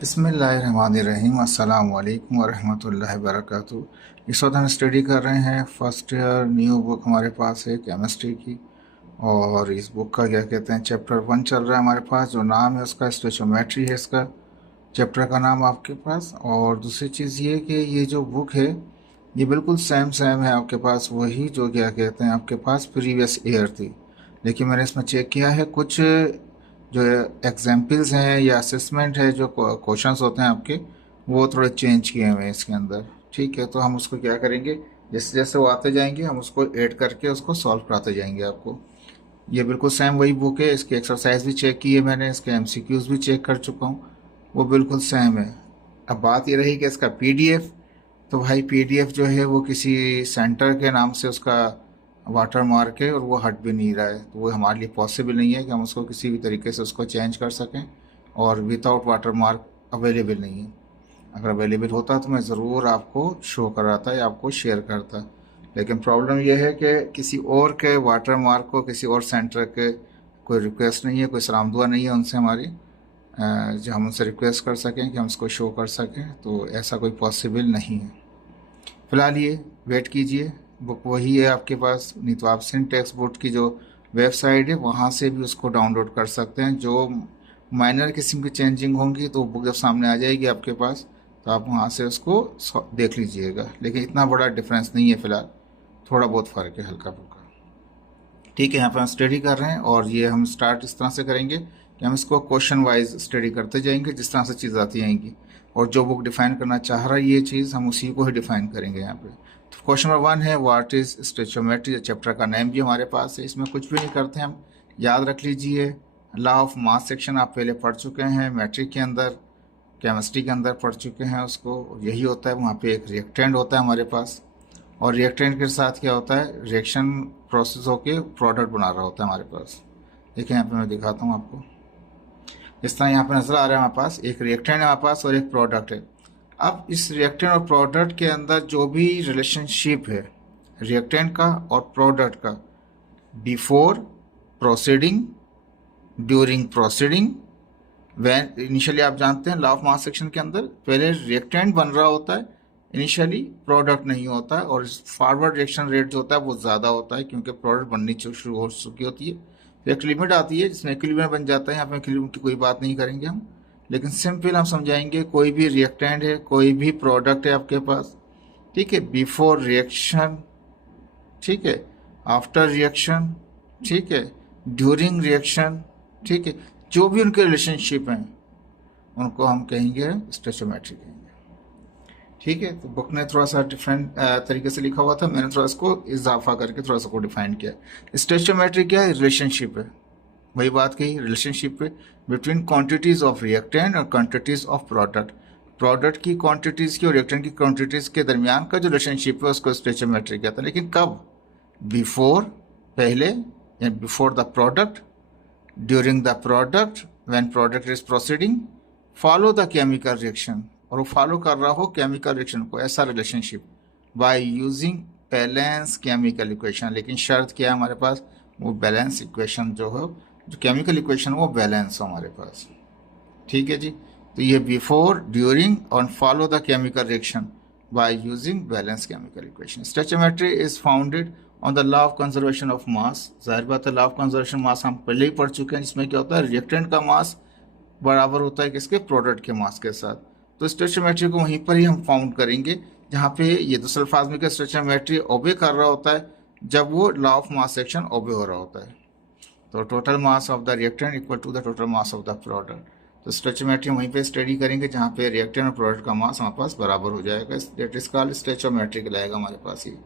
बिस्मिल्लाहिर्रहमानिर्रहीम अस्सलाम वालेकुम वरहमतुल्लाहि वबरकातुहू। इस वक्त हम स्टडी कर रहे हैं फर्स्ट ईयर न्यू बुक हमारे पास है केमिस्ट्री की। और इस बुक का क्या कहते हैं चैप्टर 1 चल रहा है हमारे पास, जो नाम है उसका स्टोइचोमेट्री है इसका चैप्टर का नाम आपके पास। और दूसरी चीज़ ये कि ये जो बुक है ये बिल्कुल सेम सेम है आपके पास, वही जो क्या कहते हैं आपके पास प्रीवियस ईयर थी। लेकिन मैंने इसमें चेक किया है कुछ जो एग्जाम्पल्स हैं या असेसमेंट है, जो क्वेश्चंस होते हैं आपके, वो थोड़े चेंज किए हुए हैं इसके अंदर। ठीक है, तो हम उसको क्या करेंगे, जैसे जैसे वो आते जाएंगे हम उसको ऐड करके उसको सॉल्व कराते जाएंगे आपको। ये बिल्कुल सेम वही बुक है, इसकी एक्सरसाइज भी चेक की है मैंने, इसके एमसीक्यूज भी चेक कर चुका हूँ, वो बिल्कुल सेम है। अब बात ये रही कि इसका पीडीएफ, तो भाई पीडीएफ जो है वो किसी सेंटर के नाम से उसका वाटर मार्क है और वो हट भी नहीं रहा है, तो वो हमारे लिए पॉसिबल नहीं है कि हम उसको किसी भी तरीके से उसको चेंज कर सकें। और विदाउट वाटर मार्क अवेलेबल नहीं है। अगर अवेलेबल होता तो मैं ज़रूर आपको शो कराता या आपको शेयर करता। लेकिन प्रॉब्लम यह है कि किसी और के वाटर मार्क को किसी और सेंटर के कोई रिक्वेस्ट नहीं है, कोई सलाम दुआ नहीं है उनसे हमारी, जो हम उनसे रिक्वेस्ट कर सकें कि हम उसको शो कर सकें, तो ऐसा कोई पॉसिबल नहीं है। फ़िलहाल ये वेट कीजिए, बुक वही है आपके पास, नहीं तो आप सिंटेक्स बोर्ड की जो वेबसाइट है वहाँ से भी उसको डाउनलोड कर सकते हैं। जो माइनर किस्म की चेंजिंग होंगी तो बुक जब सामने आ जाएगी आपके पास तो आप वहाँ से उसको देख लीजिएगा। लेकिन इतना बड़ा डिफरेंस नहीं है फ़िलहाल, थोड़ा बहुत फ़र्क है हल्का फुल्का। ठीक है, यहाँ पर हम स्टडी कर रहे हैं और ये हम स्टार्ट इस तरह से करेंगे कि हम इसको क्वेश्चन वाइज स्टडी करते जाएंगे, जिस तरह से चीज़ आती जाएंगी। और जो बुक डिफाइन करना चाह रहा है ये चीज़, हम उसी को ही डिफाइन करेंगे यहाँ पे। तो क्वेश्चन नंबर 1 है व्हाट इज स्टोइचोमेट्री। चैप्टर का नेम भी हमारे पास है, इसमें कुछ भी नहीं करते हम, याद रख लीजिए। लॉ ऑफ मास सेक्शन आप पहले पढ़ चुके हैं, मैट्रिक के अंदर, केमिस्ट्री के अंदर पढ़ चुके हैं उसको। यही होता है, वहाँ पे एक रिएक्टेंट होता है हमारे पास, और रिएक्टेंट के साथ क्या होता है, रिएक्शन प्रोसेस होके प्रोडक्ट बना रहा होता है हमारे पास। देखिए यहाँ पे मैं दिखाता हूँ आपको, इस तरह यहाँ पे नजर आ रहा है हमारे पास एक रिएक्टेंट है हमारे पास और एक प्रोडक्ट है। अब इस रिएक्टेंट और प्रोडक्ट के अंदर जो भी रिलेशनशिप है रिएक्टेंट का और प्रोडक्ट का, before proceeding, during proceeding, when initially, आप जानते हैं लॉ ऑफ मास सेक्शन के अंदर पहले रिएक्टेंट बन रहा होता है, इनिशियली प्रोडक्ट नहीं होता है। और फॉरवर्ड रिएक्शन रेट जो होता है वो ज़्यादा होता है क्योंकि प्रोडक्ट बननी शुरू हो चुकी होती है। तो एक लिमिट आती है जिसमें इक्विलिब्रियम बन जाता है। यहाँ पे इक्विलिब्रियम की कोई बात नहीं करेंगे हम, लेकिन सिंपल हम समझाएंगे। कोई भी रिएक्टेंट है, कोई भी प्रोडक्ट है आपके पास, ठीक है, बिफोर रिएक्शन, ठीक है, आफ्टर रिएक्शन, ठीक है, ड्यूरिंग रिएक्शन, ठीक है, जो भी उनके रिलेशनशिप हैं उनको हम कहेंगे स्टोइचोमेट्री कहेंगे। ठीक है, तो बुक ने थोड़ा सा डिफरेंट तरीके से लिखा हुआ था, मैंने थोड़ा इसको इजाफा करके थोड़ा सा को डिफाइन किया। स्टोइचोमेट्री क्या है, रिलेशनशिप है, वही बात कही, रिलेशनशिप है बिटवीन क्वांटिटीज ऑफ रिएक्टेंट और क्वांटिटीज ऑफ प्रोडक्ट। प्रोडक्ट की क्वांटिटीज की और रिएक्टेंट की क्वांटिटीज के दरमियान का जो रिलेशनशिप है उसको स्टोइचोमेट्री कहता है। लेकिन कब, बिफोर, पहले, या before the product, during the product, when product is proceeding, follow the chemical reaction, और वो फॉलो कर रहा हो केमिकल रिएक्शन को, ऐसा relationship, bye using balance chemical equation. लेकिन शर्त क्या है हमारे पास, वो बैलेंस इक्वेशन जो हो, जो केमिकल इक्वेशन वो बैलेंस हो हमारे पास। ठीक है जी, तो ये बिफोर, ड्यूरिंग और follow the chemical reaction by using balance chemical equation. Stoichiometry is founded on the law of conservation of mass. जाहिर बात है, लॉ ऑफ कंजर्वेशन मास हम पहले ही पढ़ चुके हैं, जिसमें क्या होता है, रिएक्टेंट का मास बराबर होता है किसके, प्रोडक्ट के मास के साथ। तो स्टोइचोमेट्री को वहीं पर ही हम फाउंड करेंगे जहाँ पे ये दूसरे अल्फाज में स्टोइचोमेट्री ओबे कर रहा होता है, जब वो लॉ ऑफ मास सेक्शन ओबे हो रहा होता है। तो total mass of the reactant equal to the total mass of the product. तो स्टोइचोमेट्री वहीं पे स्टडी करेंगे जहाँ पे रिएक्टेंट और प्रोडक्ट का मास हमारे पास बराबर हो जाएगा, दैट इज कॉल्ड स्टोइचोमेट्री कहलाएगा हमारे पास ये।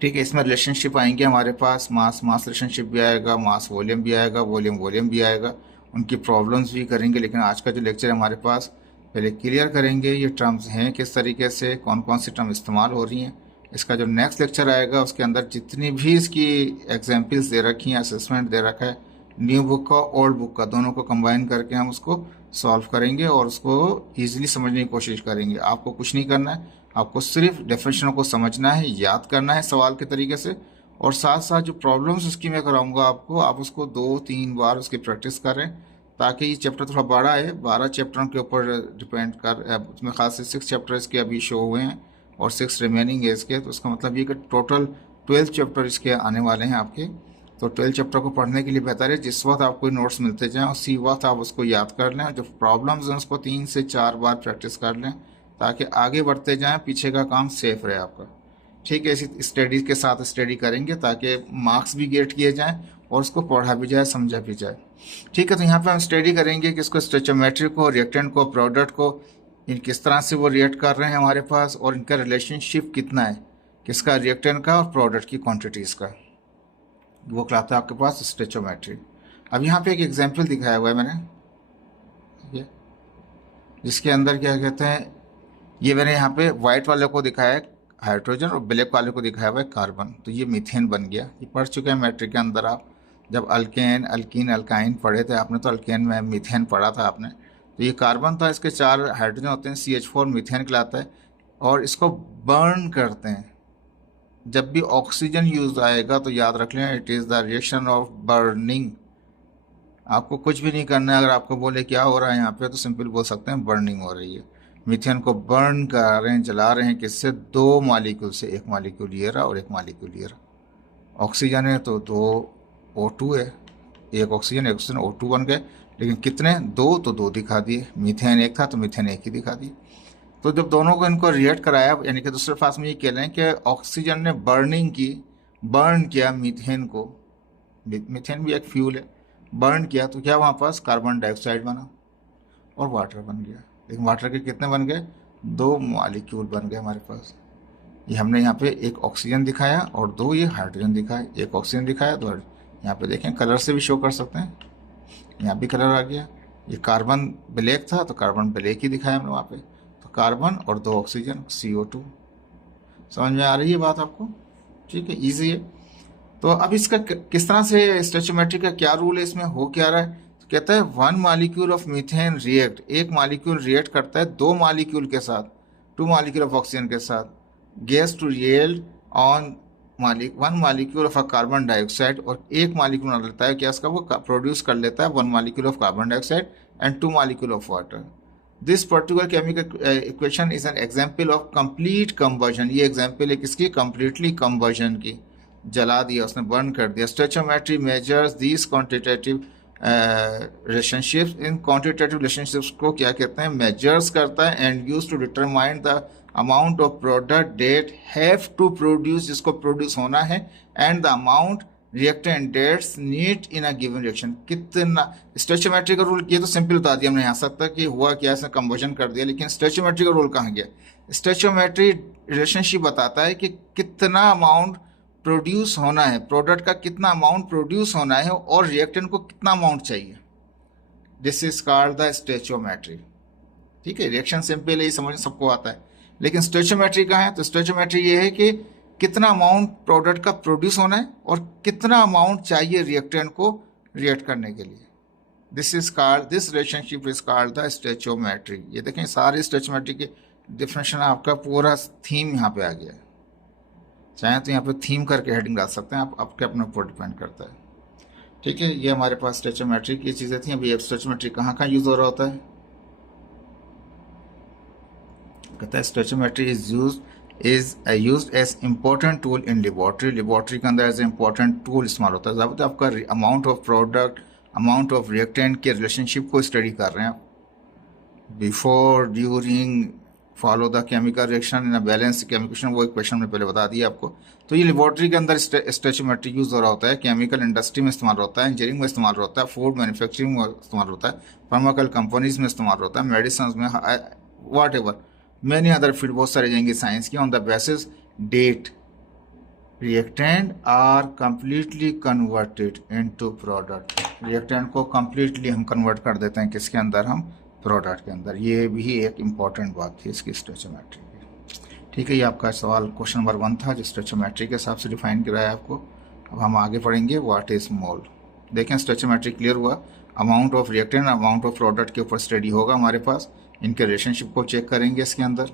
ठीक है, इसमें रिलेशनशिप आएंगे हमारे पास, मास मास रिलेशनशिप भी आएगा, मास वॉल्यूम भी आएगा, वॉल्यूम वॉल्यूम भी आएगा, उनकी प्रॉब्लम्स भी करेंगे। लेकिन आज का जो लेक्चर है हमारे पास, पहले क्लियर करेंगे ये टर्म्स हैं किस तरीके से, कौन कौन सी टर्म इस्तेमाल हो रही हैं। इसका जो नेक्स्ट लेक्चर आएगा उसके अंदर जितनी भी इसकी एग्जाम्पल्स दे रखी हैं, असेसमेंट दे रखा है, न्यू बुक का ओल्ड बुक का, दोनों को कंबाइन करके हम उसको सॉल्व करेंगे और उसको ईजिली समझने की कोशिश करेंगे। आपको कुछ नहीं करना है, आपको सिर्फ डेफिनेशनों को समझना है, याद करना है सवाल के तरीके से, और साथ साथ जो प्रॉब्लम्स उसकी मैं कराऊंगा आपको, आप उसको 2-3 बार उसकी प्रैक्टिस करें ताकि ये चैप्टर थोड़ा बड़ा है, 12 चैप्टरों के ऊपर डिपेंड कर, उसमें खास से 6 चैप्टर इसके अभी शो हुए हैं और 6 रिमेनिंग है इसके। तो उसका मतलब ये कि टोटल 12 चैप्टर इसके आने वाले हैं आपके। तो 12 चैप्टर को पढ़ने के लिए बेहतर है जिस वक्त आपको नोट्स मिलते जाएं उसी वक्त आप उसको याद कर लें, जो प्रॉब्लम्स हैं उसको 3 से 4 बार प्रैक्टिस कर लें ताकि आगे बढ़ते जाएं, पीछे का काम सेफ रहे आपका। ठीक है, इसी स्टडी के साथ स्टडी करेंगे ताकि मार्क्स भी गेट किए जाएं और उसको पढ़ा भी जाए, समझा भी जाए। ठीक है, तो यहाँ पे हम स्टडी करेंगे कि इसको स्टोइचोमेट्री को, रिएक्टेंट को, प्रोडक्ट को, इन किस तरह से वो रिएक्ट कर रहे हैं हमारे पास और इनका रिलेशनशिप कितना है, किसका, रिएक्टेंट का और प्रोडक्ट की क्वांटिटीज़ का, वो कहलाता है आपके पास स्टोइचोमेट्री। अब यहाँ पे एक एग्जांपल दिखाया हुआ है मैंने, जिसके अंदर क्या कहते हैं, ये मैंने यहाँ पे वाइट वाले को दिखाया है हाइड्रोजन और ब्लैक वाले को दिखाया हुआ है कार्बन। तो ये मीथेन बन गया, ये पढ़ चुके हैं मैट्रिक के अंदर आप, जब अल्केन, अल्कीन, अल्काइन पढ़े थे आपने, तो अल्केन में मीथेन पढ़ा था आपने। तो ये कार्बन था, इसके 4 हाइड्रोजन होते हैं, CH4 मीथेन कहलाता है। और इसको बर्न करते हैं, जब भी ऑक्सीजन यूज आएगा तो याद रख लें it is the reaction of burning. आपको कुछ भी नहीं करना है, अगर आपको बोले क्या हो रहा है यहाँ पे तो सिंपल बोल सकते हैं बर्निंग हो रही है। मीथेन को बर्न कर रहे हैं, जला रहे हैं, किससे, 2 मालिक्यूल से, एक मालिक्यूल ये रहा और एक मालिक्यूल ये रहा। ऑक्सीजन है तो 2 O2 है, एक ऑक्सीजन एक ऑक्सीजन O2 बन गए, लेकिन कितने, 2 तो 2 दिखा दिए। मीथेन एक था तो मीथेन एक ही दिखा दिए। तो जब दोनों को इनको रिएक्ट कराया, यानी कि दूसरे पास में ये कह रहे हैं कि ऑक्सीजन ने बर्निंग की, बर्न किया मीथेन को, मीथेन भी एक फ्यूल है, बर्न किया तो क्या वहाँ पास कार्बन डाइऑक्साइड बना और वाटर बन गया। लेकिन वाटर के कितने बन गए, 2 मॉलिक्यूल बन गए हमारे पास। ये हमने यहाँ पे एक ऑक्सीजन दिखाया और 2 ये हाइड्रोजन दिखाया, एक ऑक्सीजन दिखाया तो यहाँ पे देखें कलर से भी शो कर सकते हैं, यहाँ भी कलर आ गया। ये कार्बन ब्लैक था तो कार्बन ब्लैक ही दिखाया हमने वहाँ पे, तो कार्बन और 2 ऑक्सीजन, CO2। समझ में आ रही है बात आपको? ठीक है, ईजी है। तो अब इसका किस तरह से स्टोइचोमेट्री का क्या रूल है, इसमें हो क्या रहा है, तो कहता है 1 मॉलिक्यूल ऑफ मीथेन रिएक्ट, एक मॉलिक्यूल रिएक्ट करता है 2 मॉलिक्यूल के साथ, 2 मॉलिक्यूल ऑफ ऑक्सीजन के साथ, gas to react on 1 molecule of carbon dioxide, और एक मॉलिक्यूल बना लेता है क्या इसका, वो प्रोड्यूस कर लेता है 1 molecule of carbon dioxide and 2 molecule of water. This particular chemical equation is an example of complete combustion. ये एग्जाम्पल है किसकी, कंप्लीटली कंबर्जन की, जला दिया उसने, बर्न कर दिया। Stoichiometry measures these quantitative relationships, in quantitative relationships को क्या कहते हैं, मेजर्स करता है, and use to determine the amount of product that have to produce, जिसको प्रोड्यूस होना है, and the amount reactant that's need in a given reaction. कितना स्टोइचोमेट्री का रूल, ये तो सिंपल बता दिया हमने यहाँ तक कि हुआ क्या, इसने कंबर्जन कर दिया, लेकिन स्टोइचोमेट्री का रूल कहाँ गया। स्टोइचोमेट्री रिलेशनशिप बताता है कि कितना अमाउंट प्रोड्यूस होना है, प्रोडक्ट का कितना अमाउंट प्रोड्यूस होना है और रिएक्टेंट को कितना अमाउंट चाहिए। This is called the stoichiometry. ठीक है, रिएक्शन सिंपल है, ये समझ सबको आता है, लेकिन स्टोइचोमेट्री का है तो स्टोइचोमेट्री ये है कि कितना अमाउंट प्रोडक्ट का प्रोड्यूस होना है और कितना अमाउंट चाहिए रिएक्टेंट को रिएक्ट करने के लिए। This relationship is called the stoichiometry. ये देखें सारे स्टोइचोमेट्री के डिफिनेशन, आपका पूरा थीम यहाँ पे आ गया है। चाहे तो यहाँ पे थीम करके हेडिंग डाल सकते हैं आप, आपके अपने ऊपर डिपेंड करता है। ठीक है, ये हमारे पास स्टोइचोमेट्री की चीज़ें थी। अभी स्टोइचोमेट्री कहाँ कहाँ यूज हो रहा होता है, कहता है stoichiometry is used as important tool in laboratory. Laboratory के अंदर एज ए इम्पोर्टेंट टूल इस्तेमाल होता है। जब आपका amount of product, amount of reactant के रिलेशनशिप को स्टडी कर रहे हैं आप, before, during, follow the chemical reaction in a balance chemical, वो इक्वेशन में पहले बता दिया आपको। तो ये लेबोरेटरी के अंदर स्टोइचोमेट्री यूज हो रहा होता है, केमिकल इंडस्ट्री में इस्तेमाल होता है, इंजीनियरिंग में इस्तेमाल होता है, फूड मैन्युफैक्चरिंग में इस्तेमाल होता है, फार्माकल कंपनीज में इस्तेमाल होता है, मेडिसिन में, whatever many other field बहुत सारे जाएंगे साइंस की। On the basis that reactant are completely converted into product. Reactant को कंप्लीटली हम कन्वर्ट कर देते हैं किसके अंदर, हम प्रोडक्ट के अंदर। ये भी एक इम्पॉर्टेंट बात थी इसकी स्टोइचोमेट्री की। ठीक है, ये आपका सवाल क्वेश्चन नंबर 1 था जो स्टोइचोमेट्री के हिसाब से डिफाइन कराया आपको। अब हम आगे पढ़ेंगे व्हाट इज मोल। देखें स्टोइचोमेट्री क्लियर हुआ, amount of reactant, amount of product के ऊपर स्टडी होगा हमारे पास, इनके रिलेशनशिप को चेक करेंगे इसके अंदर,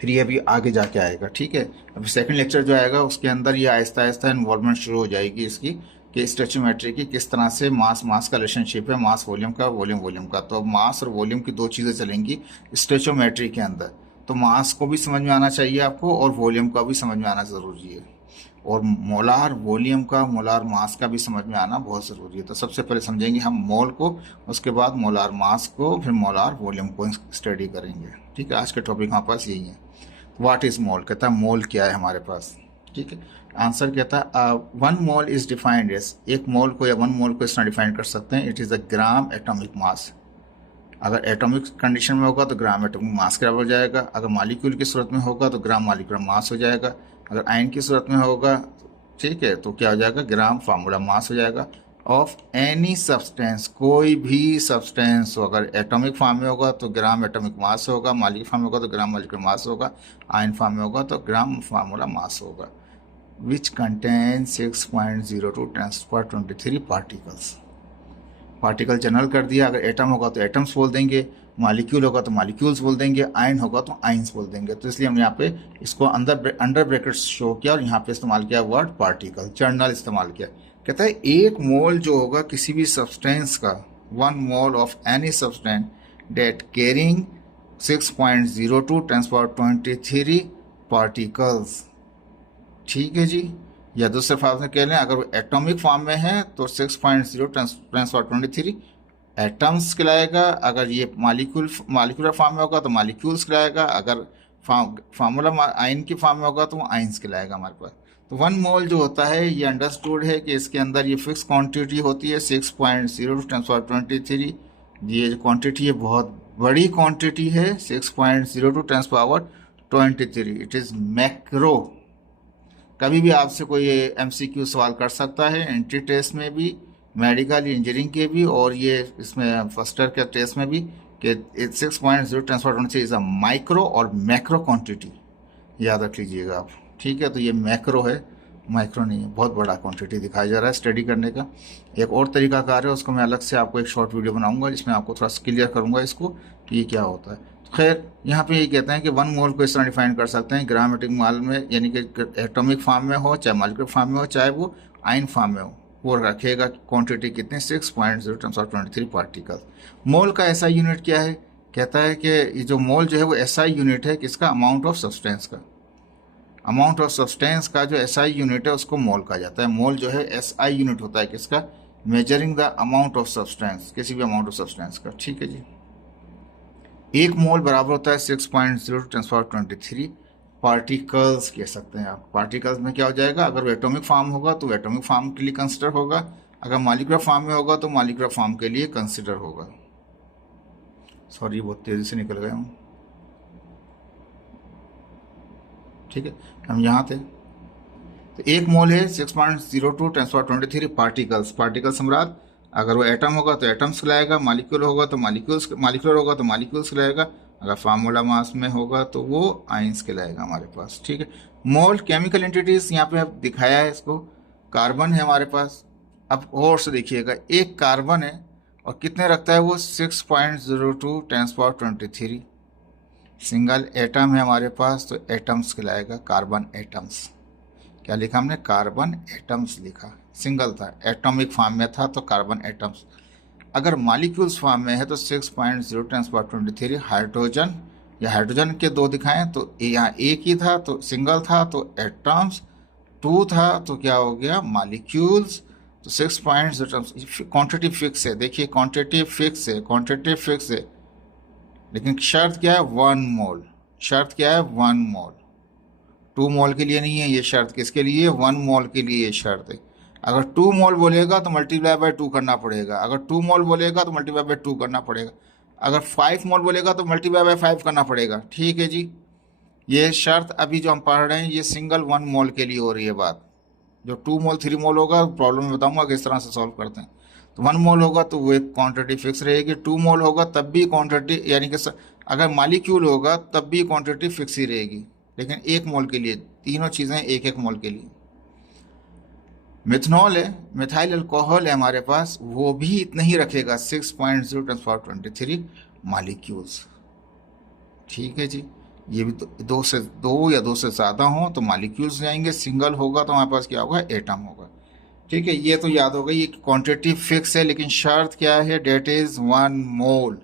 फिर ये अभी आगे जाके आएगा। ठीक है, अभी सेकंड लेक्चर जो आएगा उसके अंदर ये आहिस्ता आहिस्ता इन्वॉल्वमेंट शुरू हो जाएगी इसकी, कि स्टोइचियोमेट्री की किस तरह से मास मास का रिलेशनशिप है, मास वॉल्यूम का, वॉल्यूम वॉल्यूम का। तो मास और वॉल्यूम की दो चीज़ें चलेंगी स्टोइचियोमेट्री के अंदर। तो मास को भी समझ में आना चाहिए आपको और वॉल्यूम का भी समझ में आना ज़रूरी है, और मोलार वॉल्यूम का, मोलार मास का भी समझ में आना बहुत ज़रूरी है। तो सबसे पहले समझेंगे हम मोल को, उसके बाद मोलार मास को, फिर मोलार वॉल्यूम को स्टडी करेंगे। ठीक है, आज के टॉपिक हमारे पास यही है। व्हाट इज़ मोल, कहता है मोल क्या है हमारे पास। ठीक है, आंसर कहता है one mole is defined as, एक मोल को या वन मोल को इस तरह डिफाइन कर सकते हैं, it is a gram atomic mass. अगर एटॉमिक कंडीशन में होगा तो ग्राम एटॉमिक मास के बराबर हो जाएगा, अगर मॉलिक्यूल की सूरत में होगा तो ग्राम मॉलिक्यूलर मास हो जाएगा, अगर आयन की सूरत में होगा, ठीक है, तो क्या हो जाएगा, ग्राम फार्मूला मास हो जाएगा। ऑफ एनी सब्सटेंस, कोई भी सब्सटेंस हो, अगर एटॉमिक फॉर्म में होगा तो ग्राम एटॉमिक मास होगा, मॉलिक्यूलर फॉर्म में होगा तो ग्राम मॉलिक्यूलर मास होगा, आयन फॉर्म में होगा तो ग्राम फार्मूला मास होगा। Which contain 6.02 × 10⁻23 particles. Particle general कर दिया, अगर एटम होगा तो एटम्स बोल देंगे, मॉलिक्यूल होगा तो मॉलिक्यूल्स बोल देंगे, आयन होगा तो आयंस बोल देंगे। तो इसलिए हमने यहाँ पे इसको अंडर ब्रैकेट्स शो किया और यहाँ पे इस्तेमाल किया वर्ड पार्टिकल, जनरल इस्तेमाल किया। कहता है एक मोल जो होगा किसी भी सब्सटेंस का, 1 mole of any substance date carrying 6.02 × 10⁻23 particles. ठीक है जी, या दूसरे फॉर्म में कह लें, अगर वो एटॉमिक फॉर्म में है तो 6.0 × 10⁻23 एटम्स कहलाएगा, अगर ये मॉलिक्यूलर फॉर्म में होगा तो मॉलिक्यूल्स कहलाएगा, अगर फार्मूला आयन की फॉर्म में होगा तो वो आयंस कहलाएगा हमारे पास। तो 1 मोल जो होता है ये अंडरस्टूड है कि इसके अंदर ये फिक्स क्वांटिटी होती है 6.0 × 10⁻23। ये जो क्वांटिटी है बहुत बड़ी क्वांटिटी है, 6.02 × 10⁻23। It is macro. कभी भी आपसे कोई MCQ सवाल कर सकता है, एंट्री टेस्ट में भी, मेडिकल इंजीनियरिंग के भी, और ये इसमें फर्स्ट ईयर के टेस्ट में भी, कि 6.0 × 10⁻23 इज़ अ माइक्रो और मैक्रो क्वांटिटी, याद रख लीजिएगा आप। ठीक है, तो ये मैक्रो है, माइक्रो नहीं है। बहुत बड़ा क्वांटिटी दिखाया जा रहा है स्टडी करने का। एक और तरीकाकार है, उसको मैं अलग से आपको एक शॉर्ट वीडियो बनाऊंगा जिसमें आपको थोड़ा क्लियर करूंगा इसको कि ये क्या होता है। खैर, यहाँ पे ये कहते हैं कि 1 मोल को इस तरह डिफाइन कर सकते हैं, ग्राम एटॉमिक माल में, यानी कि एटॉमिक फॉर्म में हो, चाहे मॉलिक्यूलर फॉर्म में हो, चाहे वो आयन फॉर्म में हो, वो रखेगा क्वांटिटी कितने, 6.0 × 10⁻23 पार्टिकल। मोल का SI यूनिट क्या है, कहता है कि ये जो मोल जो है वो SI यूनिट है किसका, अमाउंट ऑफ सब्सटेंस का। अमाउंट ऑफ सब्सटेंस का जो SI यूनिट है उसको मोल कहा जाता है। मोल जो है SI यूनिट होता है किसका, measuring the amount of substance, किसी भी अमाउंट ऑफ सब्सटेंस का। ठीक है जी, एक मोल बराबर होता है 6.0 × 10⁻23 पार्टिकल्स कह सकते हैं आप। पार्टिकल्स में क्या हो जाएगा, अगर वो एटॉमिक फॉर्म होगा तो एटॉमिक फॉर्म के लिए कंसिडर होगा, अगर मॉलिक्यूलर फॉर्म में होगा तो मॉलिक्यूलर फॉर्म के लिए कंसिडर होगा। सॉरी, बहुत तेजी से निकल गया हूँ। ठीक है, हम यहाँ थे। तो एक मोल है 6.02 × 10⁻23 पार्टिकल्स। पार्टिकल सम्राट, अगर वो एटम होगा तो एटम्स कहलाएगा, मॉलिक्यूल होगा तो मॉलिक्यूलर होगा तो मॉलिक्यूल्स कहलाएगा, अगर फार्मूला मास में होगा तो वो आयंस कहलाएगा हमारे पास। ठीक है, मोल केमिकल एंटिटीज यहाँ पे अब दिखाया है इसको। कार्बन है हमारे पास, अब और से देखिएगा, एक कार्बन है और कितने रखता है वो, 6.02 × 10⁻23। सिंगल एटम है हमारे पास तो एटम्स कहलाएगा, कार्बन एटम्स। क्या लिखा हमने, कार्बन एटम्स लिखा, सिंगल था, एटॉमिक फॉर्म में था तो कार्बन एटम्स। अगर मॉलिक्यूल्स फॉर्म में है तो 6.0 × 10⁻23 हाइड्रोजन, या हाइड्रोजन के दो दिखाएं तो यहाँ एक ही था तो सिंगल था तो एटम्स, 2 था तो क्या हो गया, मॉलिक्यूल्स। तो 6.0 क्वांटिटी फिक्स है, देखिए क्वांटिटी फिक्स है, क्वांटिटी फिक्स है, लेकिन शर्त क्या है, 1 मोल। शर्त क्या है, 1 मोल। 2 मोल के लिए नहीं है ये शर्त, किसके लिए, 1 मोल के लिए ये शर्त है। अगर 2 मोल बोलेगा तो मल्टीप्लाई बाय 2 करना पड़ेगा, अगर 2 मोल बोलेगा तो मल्टीप्लाई बाय 2 करना पड़ेगा, अगर 5 मोल बोलेगा तो मल्टीप्लाई बाय 5 करना पड़ेगा। ठीक है जी, ये शर्त अभी जो हम पढ़ रहे हैं ये सिंगल 1 मोल के लिए हो रही है बात। जो 2 मोल 3 मोल होगा प्रॉब्लम में बताऊंगा किस तरह से सॉल्व करते हैं। तो 1 मोल होगा तो वो एक क्वांटिटी फिक्स रहेगी, 2 मोल होगा तब भी क्वांटिटी, यानी कि अगर मॉलिक्यूल होगा तब भी क्वांटिटी फिक्स ही रहेगी, लेकिन 1 मोल के लिए, तीनों चीज़ें 1-1 मोल के लिए। मिथनॉल है, मिथाइल अल्कोहल है हमारे पास, वो भी इतना ही रखेगा, 6.0 × 10⁻23 मॉलिक्यूल्स। ठीक है जी, ये भी 2 या 2 से ज़्यादा हो तो मॉलिक्यूल्स जाएंगे, सिंगल होगा तो हमारे पास क्या होगा, एटम होगा। ठीक है, ये तो याद हो गई, ये क्वांटिटी फिक्स है, लेकिन शर्त क्या है, डेट इज 1 मोल।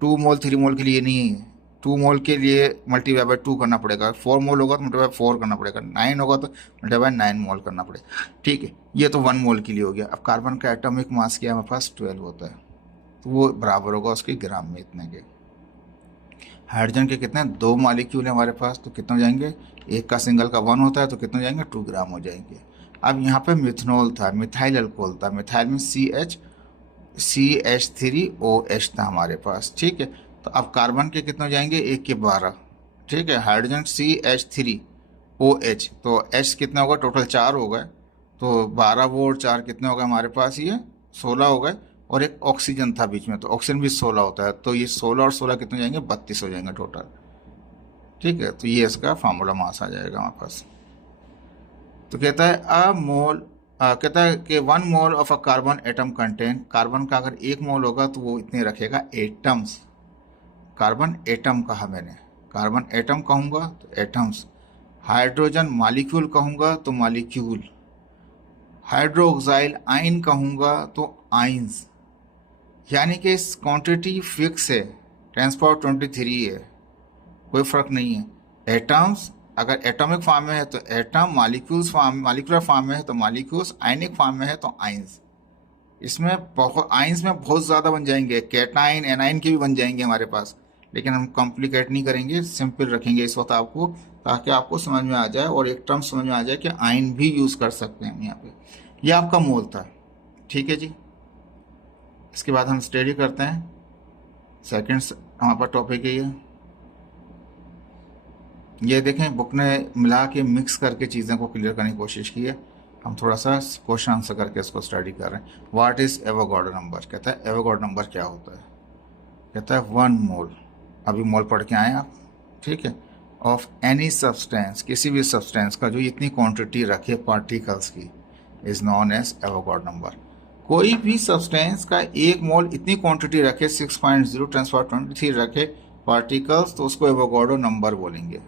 2 मोल 3 मोल के लिए नहीं है। 2 मोल के लिए मल्टीप्लाई बाय 2 करना पड़ेगा, 4 मोल होगा तो मल्टीप्लाई बाय 4 करना पड़ेगा, 9 होगा तो मल्टीप्लाई बाय 9 मोल करना पड़ेगा। ठीक है, ये तो 1 मोल के लिए हो गया। अब कार्बन का एटॉमिक मास क्या है हमारे पास, 12 होता है, तो वो बराबर होगा उसके ग्राम में इतने के। हाइड्रोजन के कितने, 2 मॉलिक्यूल है हमारे पास, तो कितने हो जाएंगे, एक का सिंगल का 1 होता है, तो कितने हो जाएंगे, 2 ग्राम हो जाएंगे। अब यहाँ पे मिथनॉल था, मिथाइल अल्कोहल था, मिथाइल में CH3OH था हमारे पास। ठीक है, तो अब कार्बन के कितने हो जाएंगे, 1 के 12। ठीक है, हाइड्रोजन CH3OH, तो H कितने होगा, टोटल 4 हो गए, तो 12 वो और 4 कितने हो गए हमारे पास, ये 16 हो गए। और एक ऑक्सीजन था बीच में, तो ऑक्सीजन भी 16 होता है, तो ये 16 और 16 कितने हो जाएंगे, 32 हो जाएंगे टोटल। ठीक है, तो ये इसका फार्मूला मास आ जाएगा हमारे पास। तो कहता है कहता है कि 1 mole of a carbon atom contain, carbon का अगर 1 मोल होगा तो वो इतने रखेगा एटम्स। कार्बन एटम कहा मैंने, कार्बन एटम कहूँगा तो एटम्स, हाइड्रोजन मॉलिक्यूल कहूँगा तो मॉलिक्यूल, हाइड्रोक्साइल आयन कहूँगा तो आयंस। यानी कि इस क्वांटिटी फिक्स है, 10⁻23 है, कोई फर्क नहीं है। एटम्स अगर एटॉमिक फॉर्म में है तो atom, molecules form, molecular form में है तो मॉलिक्यूल्स, आयनिक फॉर्म में है तो आयंस। इसमें बहुत आयंस में बहुत ज़्यादा बन जाएंगे, कैटाइन एनाइन के भी बन जाएंगे हमारे पास, लेकिन हम कॉम्प्लिकेट नहीं करेंगे, सिंपल रखेंगे इस वक्त आपको, ताकि आपको समझ में आ जाए और एक टर्म समझ में आ जाए कि आयन भी यूज़ कर सकते हैं हम यहाँ पे। ये आपका मोल था। ठीक है जी, इसके बाद हम स्टडी करते हैं सेकेंड हमारे पास टॉपिक है ये देखें, बुक ने मिला के मिक्स करके चीज़ों को क्लियर करने की कोशिश की है। हम थोड़ा सा क्वेश्चन आंसर करके इसको स्टडी कर रहे हैं। व्हाट इज़ एवोगाड्रो नंबर, कहता है एवोगाड्रो नंबर क्या होता है, कहता है 1 मोल, अभी मोल पढ़ के आए आप। ठीक है, ऑफ एनी सब्सटेंस, किसी भी सब्सटेंस का जो इतनी क्वांटिटी रखे पार्टिकल्स की, is known as Avogadro number. कोई भी सब्सटेंस का 1 मोल इतनी क्वांटिटी रखे, 6.0 × 10⁻23 रखे पार्टिकल्स, तो उसको एवोगाड्रो नंबर बोलेंगे।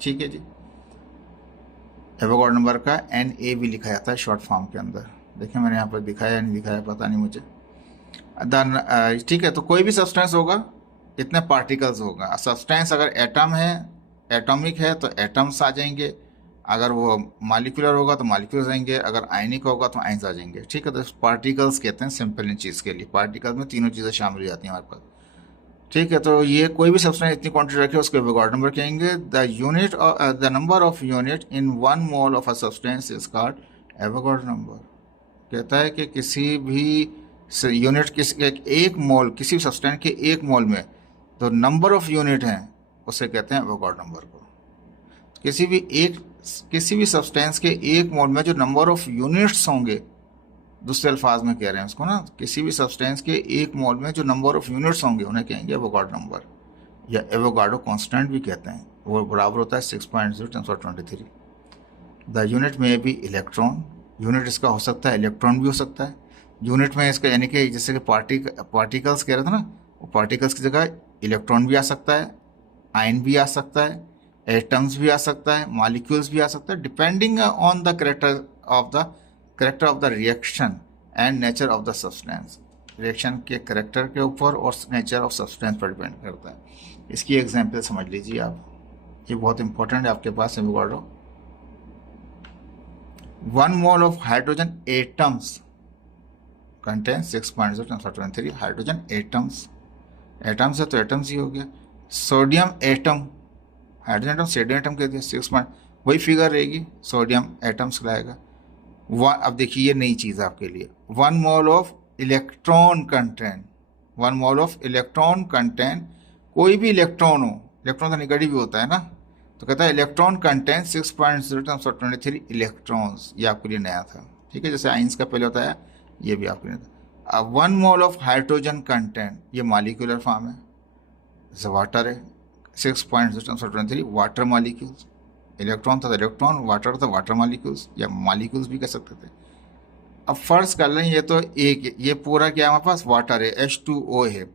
ठीक है जी, एवोगाड्रो नंबर का Na भी लिखा जाता है शॉर्ट फॉर्म के अंदर। देखिए मैंने यहाँ पर दिखाया या नहीं दिखाया पता नहीं मुझे। ठीक है, तो कोई भी सब्सटेंस होगा इतने पार्टिकल्स होगा। सब्सटेंस अगर एटम है, एटॉमिक है, तो एटम्स आ जाएंगे, अगर वो मॉलिक्यूलर होगा तो मॉलिक्यूल्स आएंगे, अगर आयनिक होगा तो आयंस आ जाएंगे। ठीक है, तो पार्टिकल्स कहते हैं सिंपल इन चीज़ के लिए, पार्टिकल्स में तीनों चीज़ें शामिल हो जाती हैं हमारे पास। ठीक है, तो ये कोई भी सब्सटेंस इतनी क्वांटिटी रखे उसको एवोगाड्रो नंबर कहेंगे। The number of unit in 1 mole of a substance is called Avogadro number. कहता है कि किसी भी यूनिट, एक मोल, किसी भी सब्सटेंस के 1 मोल में तो नंबर ऑफ यूनिट हैं, उसे कहते हैं एवोगाड्रो नंबर को। किसी भी सब्सटेंस के 1 मोल में जो नंबर ऑफ यूनिट्स होंगे, दूसरे अल्फाज में कह रहे हैं उसको ना, किसी भी सब्सटेंस के 1 मोल में जो नंबर ऑफ यूनिट्स होंगे उन्हें कहेंगे एवोगाड्रो नंबर, या एवोगाड्रो कांस्टेंट भी कहते हैं। वो बराबर होता है 6.0 × 10⁻23। द यूनिट में भी इलेक्ट्रॉन, यूनिट इसका हो सकता है इलेक्ट्रॉन भी हो सकता है। यूनिट में इसका यानी कि जैसे कि पार्टिकल्स कह रहे थे ना, वो पार्टिकल्स की जगह इलेक्ट्रॉन भी आ सकता है, आयन भी आ सकता है, एटम्स भी आ सकता है, मॉलिक्यूल्स भी आ सकता है, depending on the character of the reaction and nature of the substance. Reaction के करेक्टर के ऊपर और नेचर ऑफ सब्सटेंस पर डिपेंड करता है। इसकी एग्जांपल समझ लीजिए आप, ये बहुत इंपॉर्टेंट है आपके पास Avogadro. 1 mole of hydrogen atoms contain 6.0 × 10⁻23 hydrogen atoms. Atoms है तो एटम्स ही हो गया। Sodium atom, hydrogen atom sodium atom कह दिया, 6 वही फिगर रहेगी, सोडियम एटम्स कहलाएगा। अब देखिए ये नई चीज़ आपके लिए, 1 mole of electron contain, 1 mole of electron contain, कोई भी इलेक्ट्रॉन हो, इलेक्ट्रॉन तो निगेटिव भी होता है ना, तो कहता है इलेक्ट्रॉन कंटेन 6.0 × 10⁻23 इलेक्ट्रॉन्स। ये आपके लिए नया था। ठीक है, जैसे आइंस का पहले होता है, ये भी आपके लिए था। अब 1 मोल ऑफ हाइड्रोजन कंटेन, ये मॉलिक्यूलर फॉर्म है, जैसे वाटर है, 6.0 × 10⁻23 वाटर मॉलिक्यूल्स। इलेक्ट्रॉन था तो इलेक्ट्रॉन, वाटर था वाटर मॉलिक्यूल्स, या मॉलिक्यूल्स भी कह सकते थे। अब फर्ज कर लें ये तो एक, ये पूरा क्या हमारे पास वाटर है, H2O है,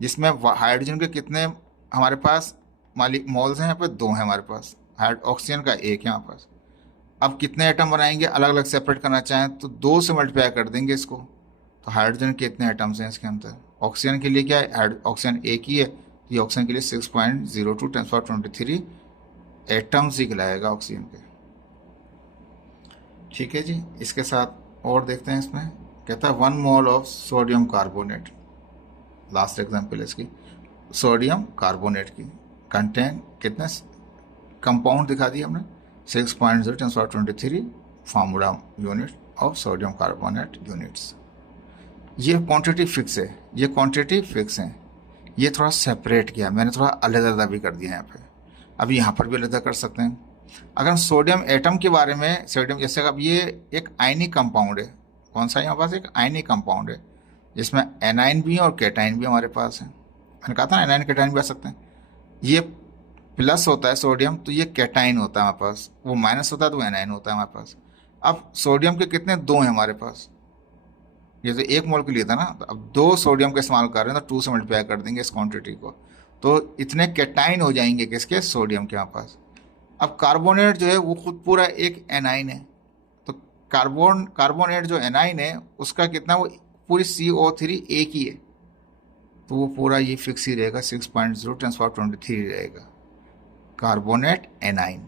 जिसमें हाइड्रोजन के कितने हमारे पास मोल्स हैं, यहाँ पे 2 हैं हमारे पास, ऑक्सीजन का 1 है हमारे पास। अब कितने एटम बनाएंगे, अलग अलग सेपरेट करना चाहें तो 2 से मल्टीप्लाई कर देंगे इसको। तो हाइड्रोजन के इतने एटम्स हैं इसके अंदर। ऑक्सीजन के लिए क्या है, ऑक्सीजन एक ही है, तो ये ऑक्सीजन के लिए 6.02 × 10⁻23 एटम्स ही कहलाएगा ऑक्सीजन के। ठीक है जी, इसके साथ और देखते हैं। इसमें कहता है 1 mole of sodium carbonate, last example इसकी, सोडियम कार्बोनेट की कंटेन कितने कंपाउंड दिखा दिया हमने, 6.0 × 10⁻23 formula unit of sodium carbonate units. ये क्वांटिटी फिक्स है, ये क्वांटिटी फिक्स है। ये थोड़ा सेपरेट किया मैंने, थोड़ा अलग भी कर दिया यहाँ पे। अब यहाँ पर भी अलग कर सकते हैं। अगर हम सोडियम एटम के बारे में, सोडियम जैसे अब ये एक आयनिक कंपाउंड है, कौन सा है हमारे पास, एक आयनिक कंपाउंड है जिसमें एनाइन भी है और कैटाइन भी हमारे पास है। मैंने कहा था ना एनाइन कैटाइन भी आ सकते हैं। ये प्लस होता है सोडियम तो ये कैटाइन होता है हमारे पास, वो माइनस होता है तो एनाइन होता है हमारे पास। अब सोडियम के कितने, 2 हैं हमारे पास, ये तो 1 मोल के लिए था ना, तो अब 2 सोडियम का इस्तेमाल कर रहे हैं तो 2 से मल्टीप्लाई कर देंगे इस क्वांटिटी को, तो इतने कैटाइन हो जाएंगे किसके, सोडियम के हमारे पास। अब कार्बोनेट जो है वो खुद पूरा एक एनाइन है, तो कार्बोनेट जो एनाइन है उसका कितना, वो पूरी CO3 एक ही है, तो वो पूरा ये फिक्स ही रहेगा, 6.0 × 10⁻23 रहेगा कार्बोनेट एनाइन।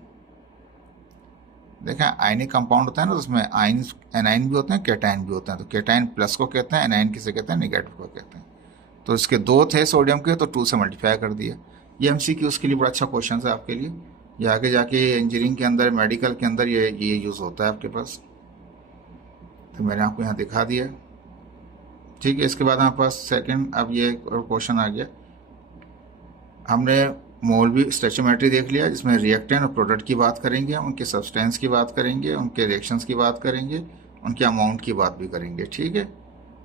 देखें आयनिक कंपाउंड होता है ना, तो उसमें आयन एनाइन भी होते हैं, कैटाइन भी होते हैं। तो कैटाइन प्लस को कहते हैं, एनाइन किसे कहते हैं, नेगेटिव को कहते हैं। तो इसके 2 थे सोडियम के, तो 2 से मल्टीप्लाई कर दिया। ये MCQ के लिए बड़ा अच्छा क्वेश्चन है आपके लिए, ये आगे जाके इंजीनियरिंग के अंदर, मेडिकल के अंदर ये यूज़ होता है आपके पास। तो मैंने आपको यहाँ दिखा दिया। ठीक है, इसके बाद हमारे पास सेकंड, अब ये क्वेश्चन आ गया। हमने मोलवी स्टोइचियोमेट्री देख लिया, जिसमें रिएक्टेंट और प्रोडक्ट की बात करेंगे, उनके सब्सटेंस की बात करेंगे, उनके रिएक्शंस की बात करेंगे, उनके अमाउंट की बात भी करेंगे। ठीक है,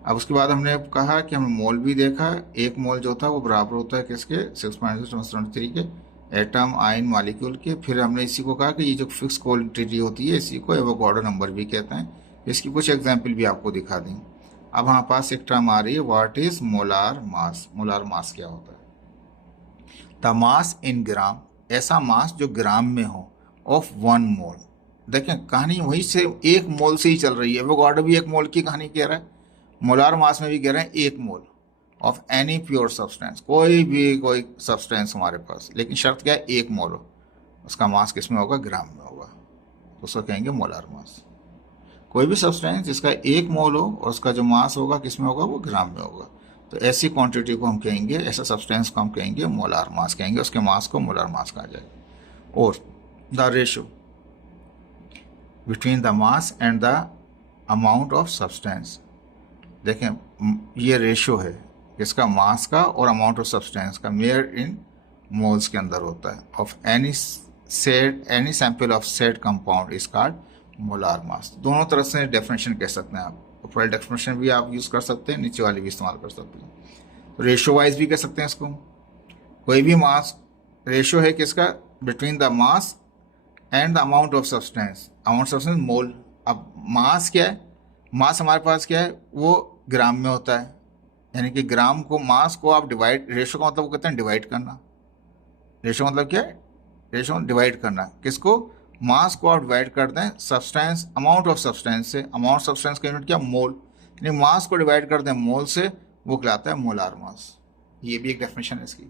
अब उसके बाद हमने कहा कि हमने मोल भी देखा, 1 मोल जो था वो बराबर होता है किसके, 6.023 के एटम, आयन, मॉलिक्यूल के। फिर हमने इसी को कहा कि ये जो फिक्स क्वांटिटी होती है इसी को एवोगाड्रो नंबर भी कहते हैं। इसकी कुछ एग्जाम्पल भी आपको दिखा दें। अब हमारे पास एक टर्म आ रही है, what is molar mass. Molar mass क्या होता है, द मास इन ग्राम, ऐसा मास जो ग्राम में हो, ऑफ 1 मोल। देखें कहानी वहीं से 1 मोल से ही चल रही है, एवोगाड्रो भी 1 मोल की कहानी कह रहा है, मोलार मास में भी कह रहे हैं 1 mole of any pure substance, कोई सब्सटेंस हमारे पास, लेकिन शर्त क्या है, 1 मोल हो, उसका मास किस में होगा, ग्राम में होगा, तो उसको कहेंगे मोलार मास। कोई भी सब्सटेंस जिसका 1 मोल हो और उसका जो मास होगा किस में होगा, वो ग्राम में होगा, तो ऐसी क्वांटिटी को हम कहेंगे, ऐसा सब्सटेंस को हम कहेंगे मोलार मास कहेंगे, उसके मास को मोलार मास कहा जाएगा। और the ratio between the mass and the amount of substance, देखें ये रेशो है किसका, मास का और अमाउंट ऑफ सब्सटेंस का, मेयर इन मोल्स के अंदर होता है, of any sample of set compound is called molar mass. दोनों तरफ से डेफिनेशन कह सकते हैं आप, ऊपर डेफिनेशन भी आप यूज़ कर सकते हैं, नीचे वाली भी इस्तेमाल कर सकते हैं। तो रेशो वाइज भी कह सकते हैं इसको, कोई भी मास, रेशो है किसका, between the mass and the amount of substance, amount substance mole. अब मास क्या है, मास हमारे पास क्या है, वो ग्राम में होता है, यानी कि ग्राम को, मास को आप डिवाइड, रेशो का मतलब कहते हैं डिवाइड करना। रेशो मतलब क्या है, रेशो डिवाइड करना, किसको, मास को आप डिवाइड कर दें सब्सटेंस, अमाउंट ऑफ सब्सटेंस से, अमाउंट सब्सटेंस का यूनिट क्या, मोल, यानी मास को डिवाइड कर दें मोल से, वो कहलाता है मोलार मास। ये भी एक डेफिनेशन है इसकी।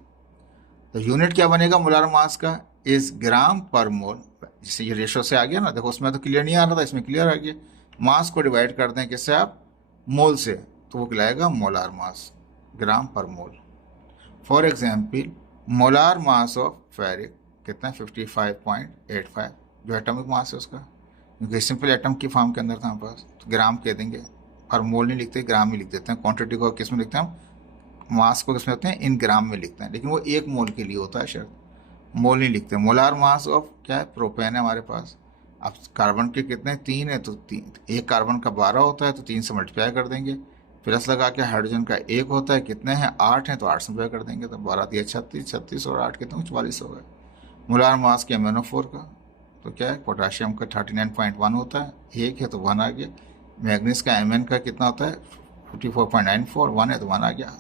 तो यूनिट क्या बनेगा मोलार मास का, इज ग्राम पर मोल। जैसे ये रेशो से आ गया ना, देखो उसमें तो क्लियर नहीं आ रहा था, इसमें क्लियर आ गया। मास को डिवाइड कर दें किससे, आप मोल से, तो वो कहलाएगा molar mass, gram per mole. For example molar mass of ferric कितना, 55.85, जो एटॉमिक मास है उसका, क्योंकि सिंपल एटम की फॉर्म के अंदर था हमारे पास, तो ग्राम कह देंगे, और मोल नहीं लिखते, ग्राम ही लिख देते हैं। क्वांटिटी को किस में लिखते हैं हम, मास को किस में होते हैं, इन ग्राम में लिखते हैं, लेकिन वो 1 मोल के लिए होता है शर्त, मोल नहीं लिखते। मोलार मास ऑफ क्या है, प्रोपेन है हमारे पास। अब कार्बन के कितने, 3 है, तो 1 कार्बन का 12 होता है, तो 3 से मल्टीप्लाई कर देंगे, प्लस लगा के हाइड्रोजन का 1 होता है, कितने हैं, 8 हैं, तो 8 से मल्टीप्लाई कर देंगे, तो 12 दिया 36, 36 और 8 कितने, 44 हो गए। मोलार मास के MnO4 का, तो क्या है, पोटाशियम का 39.1 होता है, 1 है तो 1 आ गया। मैग्नीज का Mn का कितना होता है, 54.94, 1 है तो 1 आ गया।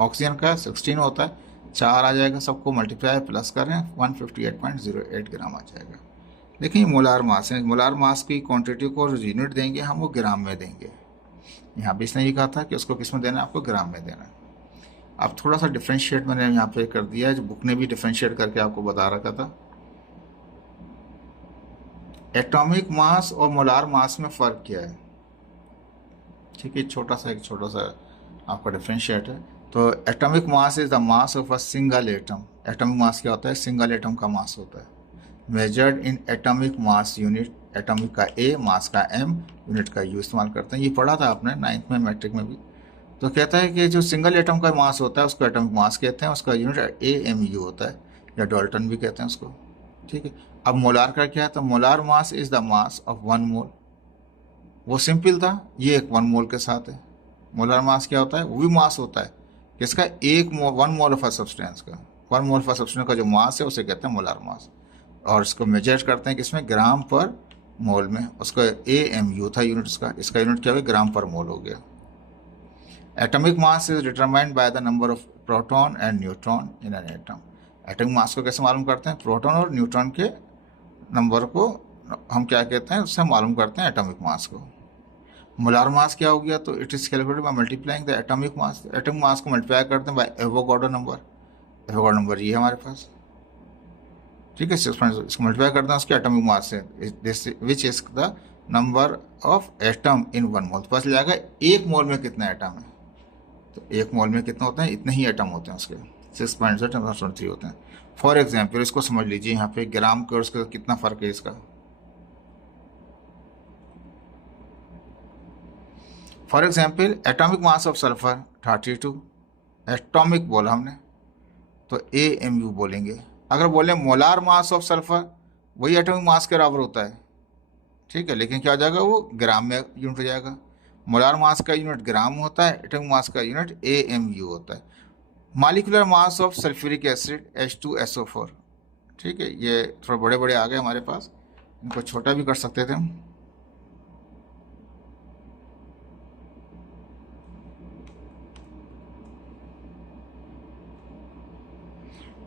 ऑक्सीजन का 16 होता है, 4 आ जाएगा, सबको मल्टीप्लाई प्लस करें 158.08 ग्राम आ जाएगा। देखिए मोलार मास है, मोलार मास की क्वांटिटी को यूनिट देंगे हम, वो ग्राम में देंगे। यहाँ पे इसने ये कहा था कि उसको किस में देना है, आपको ग्राम में देना है। अब थोड़ा सा डिफ्रेंशिएट मैंने यहाँ पे कर दिया है, जो बुक ने भी डिफ्रेंशिएट करके आपको बता रखा था। एटॉमिक मास और मोलार मास में फ़र्क क्या है, ठीक है, एक छोटा सा आपका डिफ्रेंशिएट है। तो atomic mass is the mass of a single atom. Atomic mass क्या होता है, सिंगल एटम का मास होता है। Measured in atomic mass unit, atomic का ए, मास का एम, यूनिट का यू इस्तेमाल करते हैं। ये पढ़ा था आपने 9th में मैट्रिक में भी। तो कहता है कि जो सिंगल एटम का मास होता है उसको एटॉमिक मास कहते हैं, उसका यूनिट ए एम यू होता है, या डाल्टन भी कहते हैं उसको, ठीक है। अब मोलार का क्या है, तो molar mass is the mass of 1 मोल। वो सिंपल था, ये एक 1 मोल के साथ है। मोलार मास क्या होता है, वो भी मास होता है किसका, 1 मोल ऑफ अ सब्सटेंस का। 1 मोल ऑफ अ सब्सटेंस का जो मास है उसे कहते हैं मोलार मास। और इसको मेजर करते हैं किसमें, ग्राम पर मोल में। उसका ए एम यू था यूनिट उसका, इसका यूनिट क्या हो गया, ग्राम पर मोल हो गया। Atomic mass is determined by the number of proton and neutron in an atom. Atomic mass को कैसे मालूम करते हैं, प्रोटॉन और न्यूट्रॉन के नंबर को हम क्या कहते हैं, उससे मालूम करते हैं एटॉमिक मास को। मोलार मास क्या हो गया, तो it is calculated by multiplying the atomic mass. Atomic mass को मल्टीप्लाई करते हैं by Avogadro number. Avogadro number ये है हमारे पास, ठीक है। इसको मल्टीप्लाई करते हैं उसके एटॉमिक मास से, which is the number of atom in 1 मोल। पता चल जाएगा 1 मोल में कितना एटम है, तो 1 मोल में कितना होते हैं, इतने ही एटम होते हैं उसके, 6.3 होते हैं। फॉर एग्जाम्पल इसको समझ लीजिए, यहाँ पे ग्राम के और उसका कितना फर्क है इसका। For example atomic mass of sulphur 32, atomic बोला हमने तो ए एम यू बोलेंगे। अगर बोले मोलार मास ऑफ सल्फर, वही एटॉमिक मास के बराबर होता है, ठीक है, लेकिन क्या हो जाएगा, वो ग्राम में यूनिट हो जाएगा। मोलार मास का यूनिट ग्राम होता है, एटॉमिक मास का यूनिट ए एम यू होता है। Molecular mass of sulphuric acid H2SO4, ठीक है। ये थोड़ा बड़े बड़े आ गए हमारे पास, इनको छोटा भी कर सकते थे हम।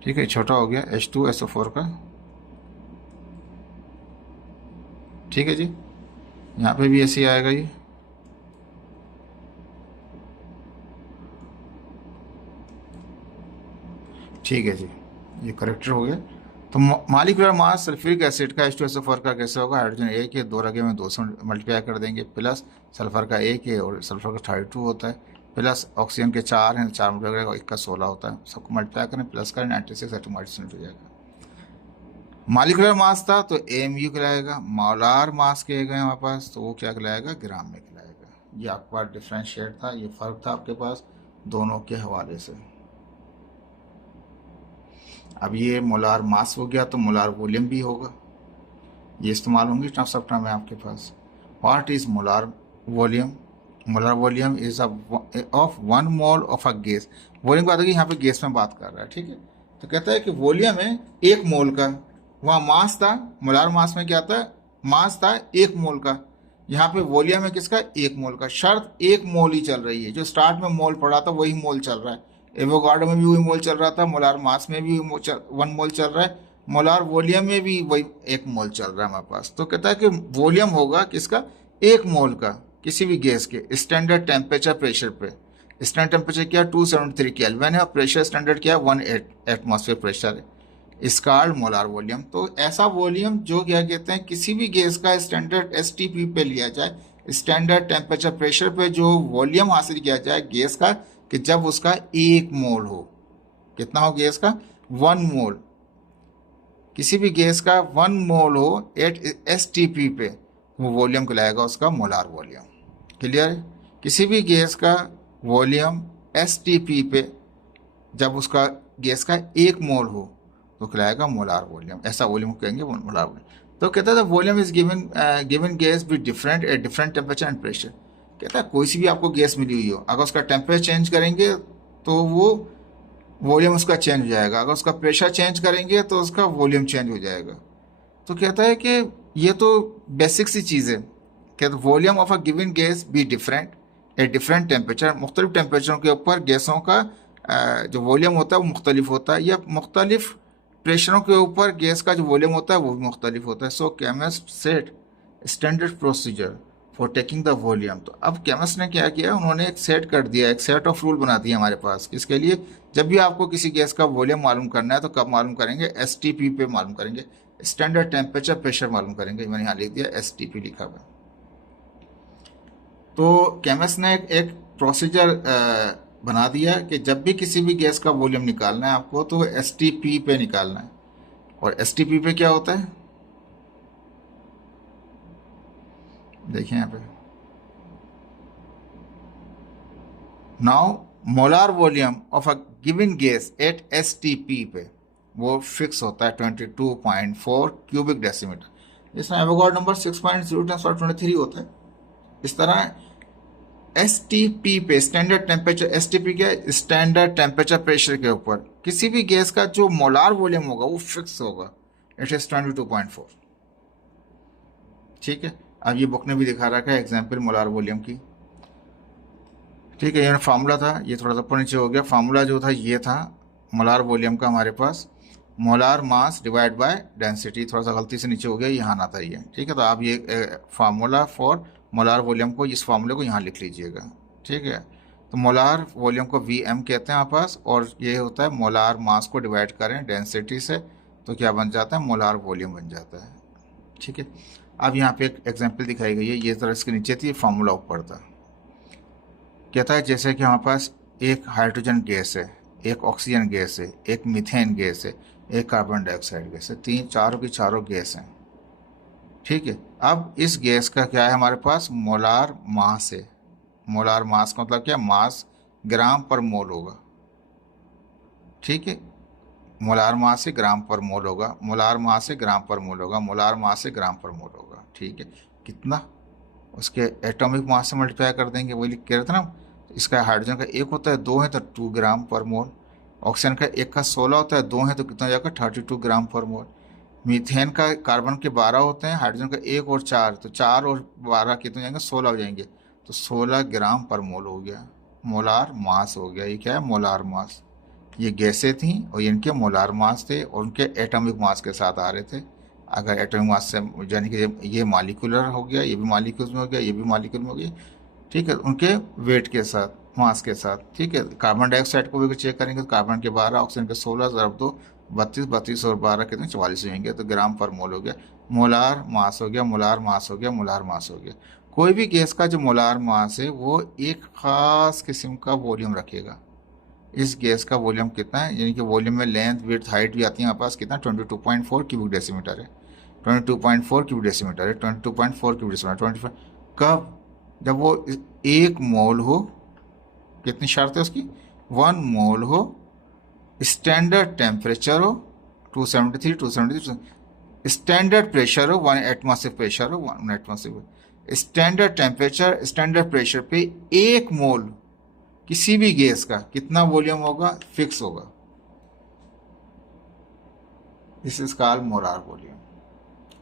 ठीक है, छोटा हो गया H2SO4 का, ठीक है जी। यहाँ पे भी ऐसे ही आएगा ये, ठीक है जी, ये करेक्टर हो गया। तो मॉलिक्यूलर मास सल्फ्यूरिक एसिड का H2SO4 का कैसे होगा, हाइड्रोजन एक है, 2 रगे में 2 से मल्टीप्लाई कर देंगे, प्लस सल्फर का 1 है और सल्फर का 32 होता है, प्लस ऑक्सीजन के 4 हैं, 4 मल्टीप्लाई करेगा 1 का 16 होता है। सबको मल्टीप्लाई करें, प्लस करें, 96 एटॉमिक हो जाएगा। मॉलिक्यूलर मास था तो AMU कहलाएगा, मोलार मास के गए हमारे पास तो वो क्या कहलाएगा, ग्राम में कहलाएगा। ये आपका डिफ्रेंशिएट था, ये फर्क था आपके पास दोनों के हवाले से। अब ये मोलार मास हो गया, तो मोलार वॉल्यूम भी होगा, ये इस्तेमाल होंगी सब टर्म है आपके पास। What is molar volume, molar volume is of 1 mole of a gas. Volume की बात होगी, यहाँ पे गैस में बात कर रहा है, ठीक है। तो कहता है कि वॉल्यूम है 1 मोल का, वहाँ मास था, मोलार मास में क्या था, मास था 1 मोल का, यहाँ पे वॉल्यूम है किसका, 1 मोल का। शर्त 1 मोल ही चल रही है, जो स्टार्ट में मोल पड़ा था वही मोल चल रहा है। एवोगाड्रो में भी वही मोल चल रहा था, मोलार मास में भी 1 मोल चल रहा है, मोलार वॉल्यूम में भी वही 1 मोल चल रहा है हमारे पास। तो कहता है कि वॉल्यूम होगा किसका, 1 मोल का, किसी भी गैस के स्टैंडर्ड टेम्परेचर प्रेशर पे। स्टैंडर्ड टेम्परेचर क्या, 273 केल्विन है, और प्रेशर स्टैंडर्ड क्या, 1 एटमॉस्फेयर प्रेशर है, इसकाल्ड मोलार वॉल्यूम। तो ऐसा वॉल्यूम जो क्या कहते हैं, किसी भी गैस का स्टैंडर्ड STP पे लिया जाए, स्टैंडर्ड टेम्परेचर प्रेशर पे जो वॉल्यूम हासिल किया जाए गैस का, कि जब उसका 1 मोल हो, कितना हो गैस का, 1 मोल, किसी भी गैस का 1 मोल हो एट STP पे, वो वॉल्यूम कहलाएगा उसका मोलार वॉल्यूम। क्लियर है, किसी भी गैस का वॉल्यूम STP पे जब उसका गैस का 1 मोल हो तो कहलाएगा मोलार वॉल्यूम, ऐसा वॉल्यूम कहेंगे मोलार वॉल्यूम। तो कहता था volume is given gas be different at different temperature and pressure. कहता है कोई सी भी आपको गैस मिली हुई हो, अगर उसका टेम्परेचर चेंज करेंगे तो वो वॉल्यूम उसका चेंज हो जाएगा, अगर उसका प्रेशर चेंज करेंगे तो उसका वॉल्यूम चेंज हो जाएगा। तो कहता है कि ये तो बेसिक सी चीज़ है, कहते volume of a given gas be different at different temperature, मुख्तलिफ टेम्परेचरों के ऊपर गैसों का जो वॉल्यूम होता है वो मुख्तलिफ होता है, या मुख्तलिफ प्रेशरों के ऊपर गैस का जो वॉल्यूम होता है वो भी मुख्तलिफ होता है। So chemist set standard procedure for taking the volume. तो अब केमिस्ट ने क्या किया, उन्होंने एक सेट कर दिया, एक सेट ऑफ रूल बना दिया हमारे पास। किसके लिए? जब भी आपको किसी गैस का वॉल्यूम मालूम करना है तो कब मालूम करेंगे? एसटीपी पे मालूम करेंगे, स्टैंडर्ड टेम्परेचर प्रेशर मालूम करेंगे। मैंने यहाँ लिख दिया एसटीपी लिखा हुआ। तो केमिस्ट ने एक प्रोसीजर बना दिया कि जब भी किसी भी गैस का वॉल्यूम निकालना है आपको तो एसटीपी पे निकालना है। और एसटीपी पे क्या होता है, देखिए यहाँ पे, now molar volume of a given gas at STP पे वो फिक्स होता है 22.4 क्यूबिक डेसीमीटर। इसमें एवोगाड्रो नंबर 6.023 होता है। इस तरह एसटीपी पे स्टैंडर्ड टेम्परेचर, एसटीपी क्या है? स्टैंडर्ड टेम्परेचर प्रेशर के ऊपर किसी भी गैस का जो मोलार वॉल्यूम होगा वो फिक्स होगा, इट इज 22.4। ठीक है, अब ये बुक ने भी दिखा रखा है एग्जाम्पल मोलार वॉल्यूम की। ठीक है, ये फार्मूला था, ये थोड़ा सा ऊपर नीचे हो गया। फार्मूला जो था ये था मोलार वॉल्यूम का हमारे पास, molar mass divide by density. थोड़ा सा गलती से नीचे हो गया, यहाँ आता ही है। ठीक है, तो आप ये फार्मूला फॉर मोलार वॉल्यूम को, इस फार्मूले को यहाँ लिख लीजिएगा। ठीक है, तो मोलार वॉल्यूम को वी कहते हैं हमारे पास, और ये होता है मोलार मास को डिवाइड करें डेंसिटी से तो क्या बन जाता है? मोलार वॉल्यूम बन जाता है। ठीक है, अब यहाँ पे एक एग्जाम्पल दिखाई गई है, ये तरह इसके नीचे थी, फार्मूला ऊपर था। कहता है जैसे कि हमारे पास एक हाइड्रोजन गैस है, एक ऑक्सीजन गैस है, एक मीथेन गैस है, एक कार्बन डाइऑक्साइड गैस है, चारों की चारों गैस हैं। ठीक है, अब इस गैस का क्या है हमारे पास? मोलार मास है। मोलार मास का मतलब क्या? मास ग्राम पर मोल होगा। ठीक है, मोलार मास से ग्राम पर मोल होगा, मोलार मास से ग्राम पर मोल होगा, मोलार मास से ग्राम पर मोल होगा। ठीक है, कितना? उसके एटॉमिक मास से मल्टीप्लाई कर देंगे, वही लिख के रहते ना। इसका हाइड्रोजन का एक होता है, 2 है तो 2 ग्राम पर मोल। ऑक्सीजन का एक का 16 होता है, 2 है तो कितना हो जाएगा? 32 ग्राम पर मोल। मीथेन का कार्बन के 12 होते हैं, हाइड्रोजन का 1 और 4, तो 4 और 12 कितने हो जाएंगे? 16 हो जाएंगे। तो 16 ग्राम पर मोल हो गया, मोलार मास हो गया। ये क्या है? Molar mass. ये गैसें थी और इनके मोलार मास थे और उनके एटॉमिक मास के साथ आ रहे थे। अगर एटॉमिक मास से यानी कि ये मालिकुलर हो गया, ये भी मालिक्यूल्स में हो गया, ये भी मालिक्यूल में हो गया। ठीक है, उनके वेट के साथ, मास के साथ। ठीक है, कार्बन डाइऑक्साइड को भी चेक करेंगे तो कार्बन के 12, ऑक्सीजन के 16 ज़रब 2 32, 32 और 12 कितने? 44 होंगे। तो ग्राम पर मोल हो गया, मोलार मास हो गया, मोलार मास हो गया, मोलार मास हो गया। कोई भी गैस का जो मोलार मास है वो एक ख़ास किस्म का वॉल्यूम रखेगा। इस गैस का वॉल्यूम कितना है, यानी कि वॉल्यूम में लेंथ, विड्थ, हाइट भी आती है हमारे पास, कितना? 22.4 क्यूबिक डेसीमीटर है। 22.4 क्यूबिक डेसीमीटर है, 22.4 क्यूबिक डेसीमीटर 25। कब? जब वो एक मोल हो, कितनी शर्त है उसकी? 1 मोल हो, स्टैंडर्ड टेम्परेचर हो 273, स्टैंडर्ड प्रेशर हो 1 एटमॉस्फेरिक प्रेशर हो 1 atmospheric, standard temperature standard pressure पे 1 मोल किसी भी गैस का कितना वॉल्यूम होगा? फिक्स होगा। This is called molar volume.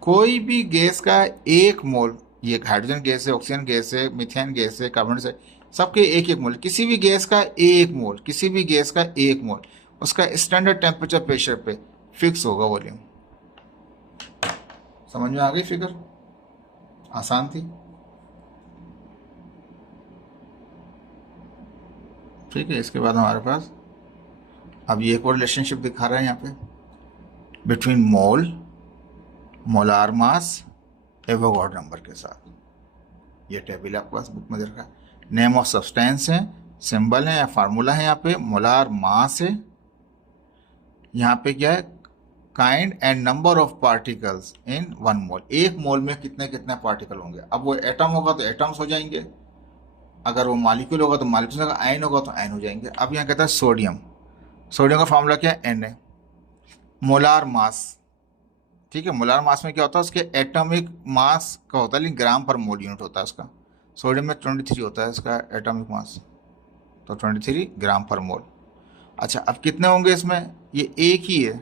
कोई भी गैस का 1 मोल, ये हाइड्रोजन गैस है, ऑक्सीजन गैस है, मीथेन गैस है, कार्बन से, सबके 1-1 मोल, किसी भी गैस का 1 मोल, किसी भी गैस का 1 मोल उसका स्टैंडर्ड टेम्परेचर प्रेशर पे फिक्स होगा वॉल्यूम। समझ में आ गई फिगर? आसान थी। ठीक है, इसके बाद हमारे पास अब ये एक और रिलेशनशिप दिखा रहा है यहाँ पे, बिटवीन मोल, मोलार मास, एवोगाड्रो नंबर के साथ। ये टेबल आपके पास बुक में दे रखा है। नेम ऑफ सब्सटेंस है, सिंबल है या फार्मूला है यहाँ पे, मोलार मास है, यहाँ पे क्या है? Kind and number of particles in 1 मोल। 1 मोल में कितने कितने पार्टिकल होंगे? अब वो एटम होगा तो एटम्स हो जाएंगे, अगर वो मालिक्यूल होगा तो मालिक्यूल होगा, आयन होगा तो आयन हो जाएंगे। अब यहाँ कहता है सोडियम, सोडियम का फार्मूला क्या है? एन है। मोलार मास, ठीक है, मोलार मास में क्या होता है? उसके एटॉमिक मास का होता है, लेकिन ग्राम पर मोल यूनिट होता है उसका। सोडियम में 23 होता है इसका एटॉमिक मास, तो 23 ग्राम पर मोल। अच्छा, अब कितने होंगे इसमें? ये एक ही है,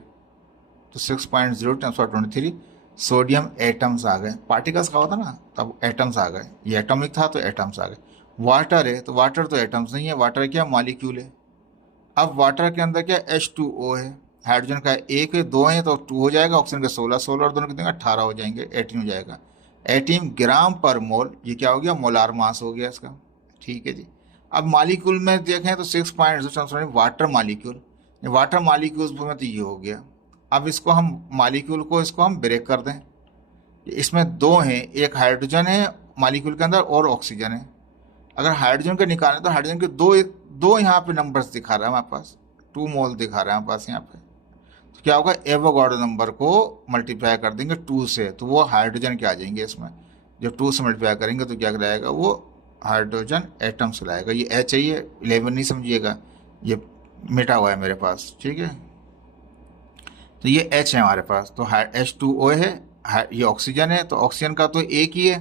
तो 6.0 × 23 सोडियम एटम्स आ गए। पार्टिकल्स का होता ना, तब एटम्स आ गए। ये एटॉमिक था तो एटम्स आ गए। वाटर है तो वाटर तो एटम्स नहीं है, वाटर क्या? मॉलिक्यूल है। अब वाटर के अंदर क्या? H2O है, हाइड्रोजन का एक है, दो है तो 2 हो जाएगा, ऑक्सीजन का 16, 16 और दोनों कितने 18 हो जाएंगे, 18 हो जाएगा। 18 ग्राम पर मोल, ये क्या हो गया, मोलार मास हो गया इसका। ठीक है जी। अब मालिक्यूल में देखें तो 6.0 वाटर मालिक्यूल, वाटर मालिक्यूल्स में तो ये हो गया। अब इसको हम मालिक्यूल को इसको हम ब्रेक कर दें। इसमें दो हैं, एक हाइड्रोजन है मालिक्यूल के अंदर और ऑक्सीजन है। अगर हाइड्रोजन का निकालें तो हाइड्रोजन के दो दो यहाँ पे नंबर्स दिखा रहा है हमारे पास, 2 मोल दिखा रहा है हमारे पास यहाँ पे। तो क्या होगा, एवोगाड्रो नंबर को मल्टीप्लाई कर देंगे 2 से तो वो हाइड्रोजन के आ जाएंगे इसमें। जब 2 से मल्टीप्लाई करेंगे तो क्या कराएगा, वो हाइड्रोजन एटम्स लाएगा। ये एच है, ये 11 नहीं समझिएगा, ये मिटा हुआ है मेरे पास। ठीक है, तो ये एच है हमारे पास, तो H2O है, ये ऑक्सीजन है, तो ऑक्सीजन का तो एक ही है,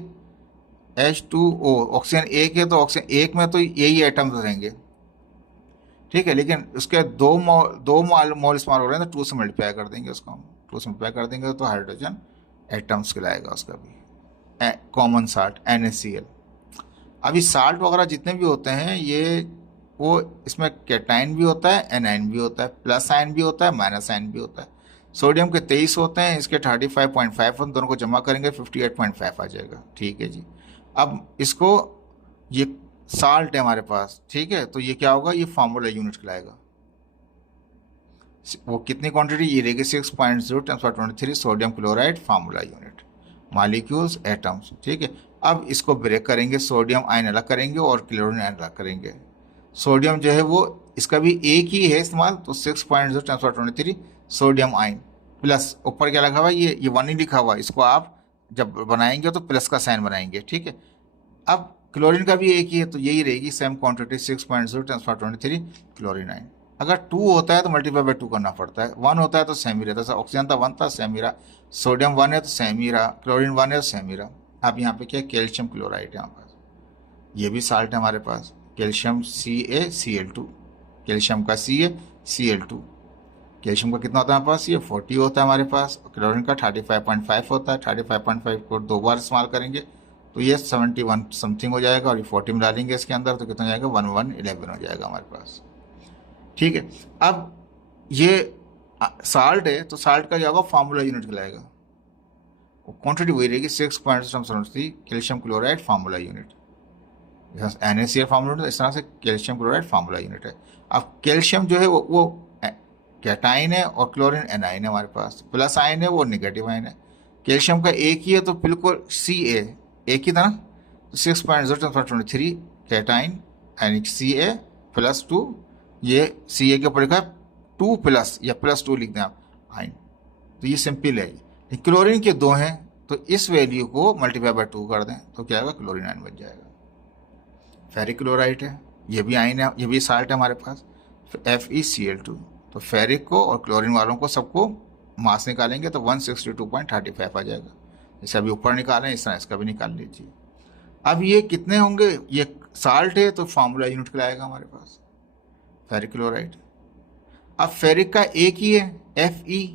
H2O, ऑक्सीजन एक है, तो ऑक्सीजन एक में तो यही एटम्स रहेंगे। ठीक है, लेकिन उसके दो मोल इस्तेमाल हो रहे हैं तो 2 से मल्टीप्लाई कर देंगे उसको हम, 2 से मल्टीप्लाई कर देंगे तो हाइड्रोजन एटम्स कहलाएगा उसका भी। Common salt NaCl। अभी साल्ट वगैरह जितने भी होते हैं ये, वो इसमें कैटाइन भी होता है, एनाइन भी होता है, प्लस आयन भी होता है, माइनस आयन भी होता है। सोडियम के 23 होते हैं, इसके 35.5, दोनों को जमा करेंगे 58.5 आ जाएगा। ठीक है जी। अब इसको, ये साल्ट है हमारे पास, ठीक है, तो ये क्या होगा, ये फार्मूला यूनिट कहलाएगा। वो कितनी क्वांटिटी, ये रहेगी 6.0 × 10⁻23 sodium chloride formula unit, molecules atoms. ठीक है, अब इसको ब्रेक करेंगे, सोडियम आयन अलग करेंगे और क्लोरीन आयन अलग करेंगे। सोडियम जो है वो, इसका भी एक ही है इस्तेमाल, तो 6.0 × 10⁻23 सोडियम आयन प्लस, ऊपर क्या लगा हुआ है, ये 1 ही लिखा हुआ है, इसको आप जब बनाएंगे तो प्लस का साइन बनाएंगे। ठीक है, अब क्लोरीन का भी एक ही है, तो यही रहेगी सेम क्वांटिटी 6.0 × 10⁻23 क्लोरीन आयन। अगर 2 होता है तो मल्टीप्लाई बाय 2 करना पड़ता है, 1 होता है तो सेम ही रहता है। ऑक्सीजन था 1 था, सेम ही रहा। सोडियम 1 है तो सेम ही रहा, क्लोरीन 1 है तो सेम ही रहा। अब यहाँ पे क्या, कैल्शियम क्लोराइड है हमारे पास, ये भी साल्ट है हमारे पास, कैल्शियम CaCl2, कैल्शियम का CaCl2। कैल्शियम का कितना होता है हमारे पास, ये 40 होता है हमारे पास, क्लोरीन का 35.5 होता है। 35.5 को 2 बार इस्तेमाल करेंगे तो ये 71 समथिंग हो जाएगा, और ये 40 में डालेंगे इसके अंदर तो कितना हो जाएगा, 1111 हो जाएगा हमारे पास। ठीक है, अब ये साल्ट है तो साल्ट का जो होगा फार्मूला यूनिट कहलाएगा, क्वांटिटी वही रहेगी 6.0 calcium chloride formula unit. NaCl formula unit, इस तरह से कैल्शियम क्लोराइड फार्मूला यूनिट है। अब कैल्शियम जो है वो कैटाइन है और क्लोरीन एनाइन है हमारे पास, प्लस आयन है वो नेगेटिव आयन है। कैल्शियम का एक ही है तो बिल्कुल Ca एक ही था ना, 6.0 × 10⁻23 कैटाइन यानी Ca प्लस 2, ये Ca के ऊपर लिखा 2 प्लस या +2 लिख दें आप आयन, तो ये सिंपल है। क्लोरीन के 2 हैं तो इस वैल्यू को मल्टीप्लाई बाय 2 कर दें तो क्या होगा, क्लोरीन आयन बन जाएगा। फेरिक क्लोराइड है, ये भी आयन है, ये भी साल्ट है हमारे पास, FeCl2। तो फेरिक को और क्लोरीन वालों को सबको मास निकालेंगे तो 162.35 आ जाएगा। जैसे अभी ऊपर निकालें इस तरह इसका भी निकाल लीजिए। अब ये कितने होंगे, ये साल्ट है तो फार्मूला यूनिट कहलाएगा हमारे पास फेरिक क्लोराइड। अब फेरिक का एक ही है, Fe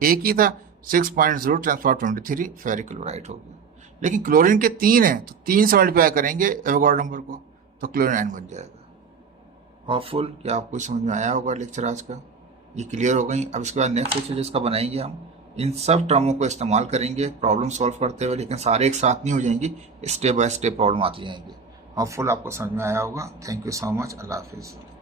एक ही था, 6.0 × 10⁻23 फेरिक क्लोराइड हो गया। लेकिन क्लोरीन के 3 हैं तो 3 से मल्टीप्लाई करेंगे एवोगाड्रो नंबर को तो क्लोरीन आयन बन जाएगा। होपफुल कि आपको समझ में आया होगा लेक्चर आज का, ये क्लियर हो गई। अब इसके बाद नेक्स्ट लेक्चर जिसका बनाएंगे हम इन सब टर्मों को इस्तेमाल करेंगे प्रॉब्लम सॉल्व करते हुए, लेकिन सारे एक साथ नहीं हो जाएंगी, स्टेप बाय स्टेप प्रॉब्लम आती जाएंगी। होपफुल आपको समझ में आया होगा। Thank you so much. Allah हाफिज़।